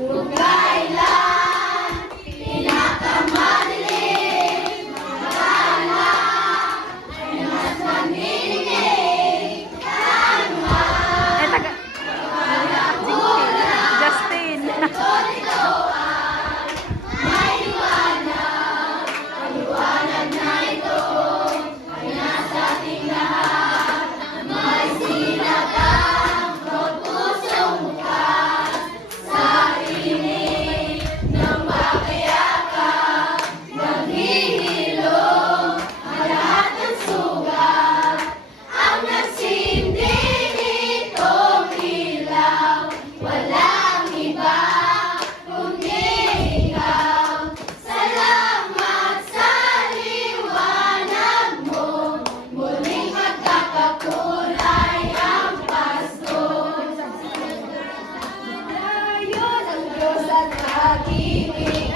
kung kailan pinakamadilim, magana ay mas nanginginig ang Eh, taga... Justin. may liwanag. Ang liwanag na ito ay nasa ating lahat. May sinatang pusong bukas sa inig ng makayakap. Naghihilom ang lahat ng sugat. Ang nagsindi nitong ilaw, walang iba kundi ikaw. Salamat sa liwanag mo, muling magkakakulay ang Pasko. Dayon ang Diyos at pag-ibig,